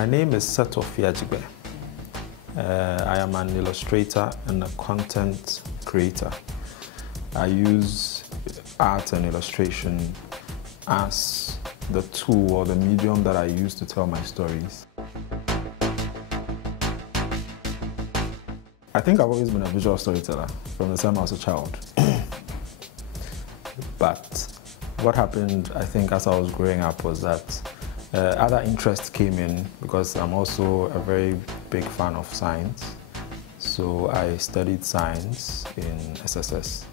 My name is Setor Fiadzigbey. I am an illustrator and a content creator. I use art and illustration as the tool or the medium that I use to tell my stories. I think I've always been a visual storyteller from the time I was a child. But what happened, I think, as I was growing up was that other interests came in because I'm also a very big fan of science. So I studied science in SSS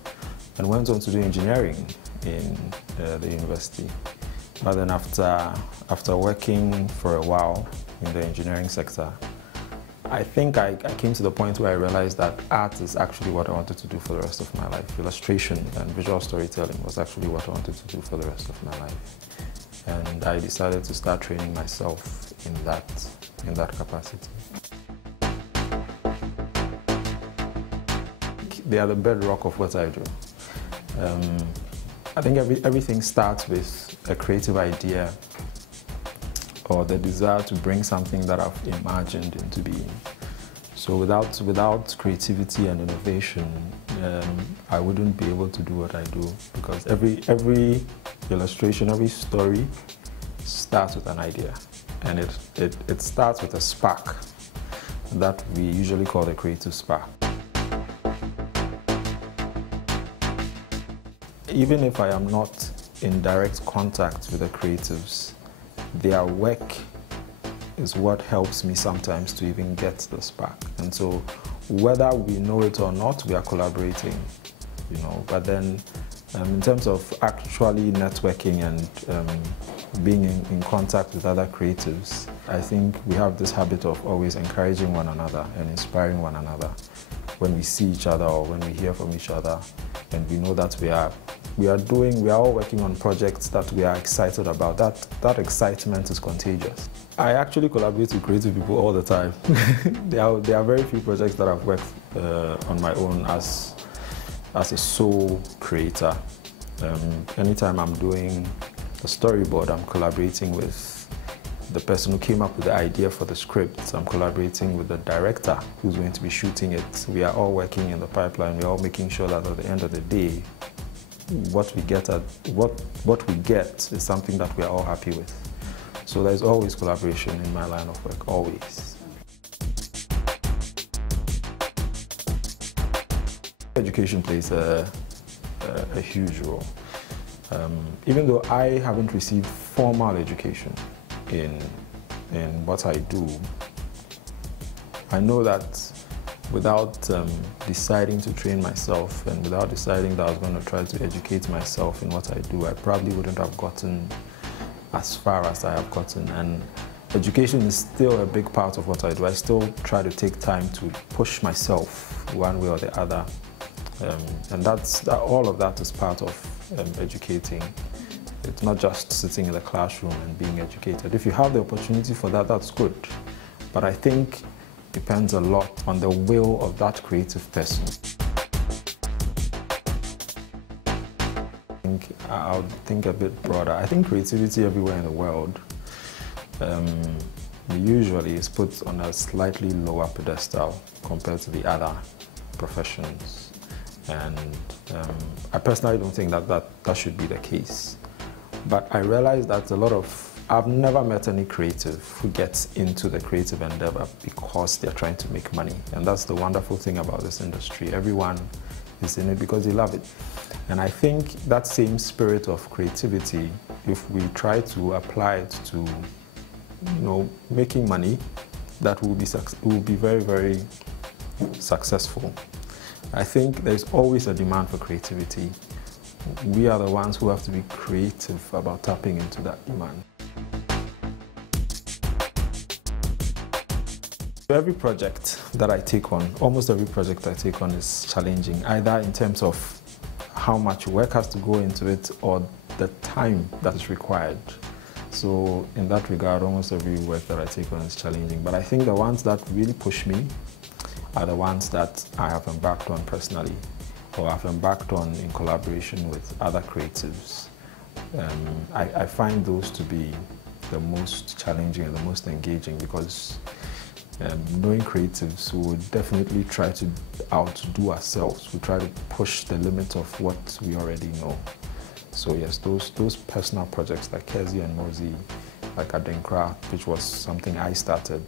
and went on to do engineering in the university. But then after working for a while in the engineering sector, I think I came to the point where I realized that art is actually what I wanted to do for the rest of my life. Illustration and visual storytelling was actually what I wanted to do for the rest of my life. And I decided to start training myself in that capacity. They are the bedrock of what I do. I think everything starts with a creative idea or the desire to bring something that I've imagined into being. So without creativity and innovation, I wouldn't be able to do what I do, because every illustration, every story starts with an idea, and it starts with a spark that we usually call the creative spark. Even if I am not in direct contact with the creatives, their work is what helps me sometimes to even get the spark. And so whether we know it or not, we are collaborating, you know. But then in terms of actually networking and being in contact with other creatives, I think we have this habit of always encouraging one another and inspiring one another when we see each other or when we hear from each other, and we know that we are all working on projects that we are excited about. That excitement is contagious. I actually collaborate with creative people all the time. There are very few projects that I've worked on my own as a sole creator. Anytime I'm doing a storyboard, I'm collaborating with the person who came up with the idea for the script. I'm collaborating with the director who's going to be shooting it. We are all working in the pipeline. We're all making sure that at the end of the day, what we get is something that we are all happy with. So there's always collaboration in my line of work, always. Education plays a huge role. Even though I haven't received formal education in what I do, I know that without deciding to train myself and without deciding that I was going to try to educate myself in what I do, I probably wouldn't have gotten as far as I have gotten. And education is still a big part of what I do. I still try to take time to push myself one way or the other. And all of that is part of educating. It's not just sitting in the classroom and being educated. If you have the opportunity for that, that's good. But I think it depends a lot on the will of that creative person. I'll think a bit broader. I think creativity everywhere in the world usually is put on a slightly lower pedestal compared to the other professions. And I personally don't think that should be the case. But I realize that I've never met any creative who gets into the creative endeavor because they're trying to make money. And that's the wonderful thing about this industry. Everyone is in it because they love it. And I think that same spirit of creativity, if we try to apply it to, making money, that will be very, very successful. I think there's always a demand for creativity. We are the ones who have to be creative about tapping into that demand. Every project that I take on, almost every project I take on is challenging, either in terms of how much work has to go into it or the time that is required. So in that regard, almost every work that I take on is challenging. But I think the ones that really push me are the ones that I have embarked on personally, or I've embarked on in collaboration with other creatives. I find those to be the most challenging and the most engaging, because knowing creatives, we would definitely try to outdo ourselves. We try to push the limit of what we already know. So yes, those personal projects like Kezi and Mozi, like Adinkra, which was something I started.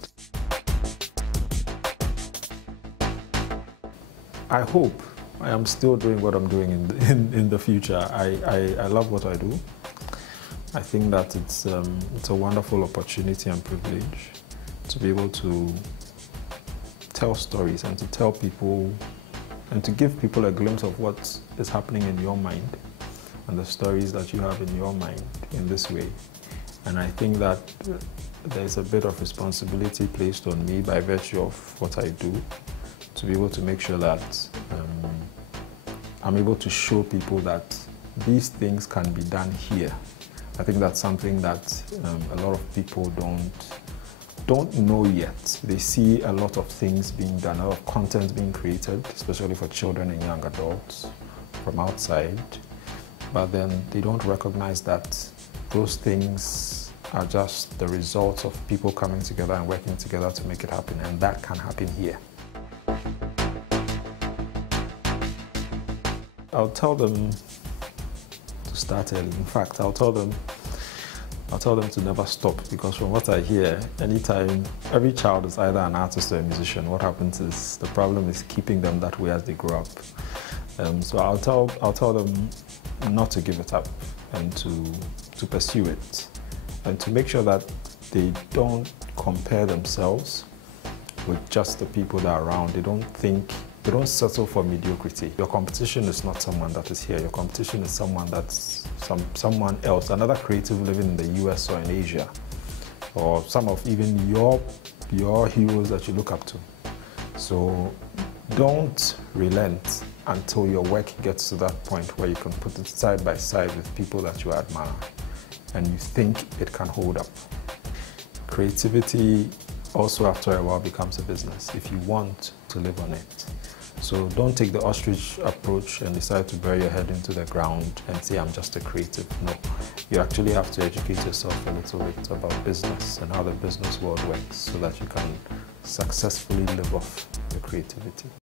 I hope I am still doing what I'm doing in the future. I love what I do. I think that it's a wonderful opportunity and privilege to be able to tell stories and to tell people and to give people a glimpse of what is happening in your mind and the stories that you have in your mind in this way. And I think that there's a bit of responsibility placed on me by virtue of what I do to be able to make sure that I'm able to show people that these things can be done here. I think that's something that a lot of people don't know yet. They see a lot of things being done, a lot of content being created, especially for children and young adults from outside, but then they don't recognize that those things are just the results of people coming together and working together to make it happen, and that can happen here. I'll tell them to start early. In fact, I'll tell them to never stop, because from what I hear, anytime every child is either an artist or a musician, what happens is the problem is keeping them that way as they grow up. So I'll tell them not to give it up and to pursue it, and to make sure that they don't compare themselves with just the people that are around. They don't settle for mediocrity. Your competition is not someone that is here. Your competition is someone that's someone else, another creative living in the US or in Asia, or some of even your heroes that you look up to. So don't relent until your work gets to that point where you can put it side by side with people that you admire and you think it can hold up. Creativity also after a while becomes a business if you want to live on it. So don't take the ostrich approach and decide to bury your head into the ground and say, I'm just a creative. No, you actually have to educate yourself a little bit about business and how the business world works so that you can successfully live off your creativity.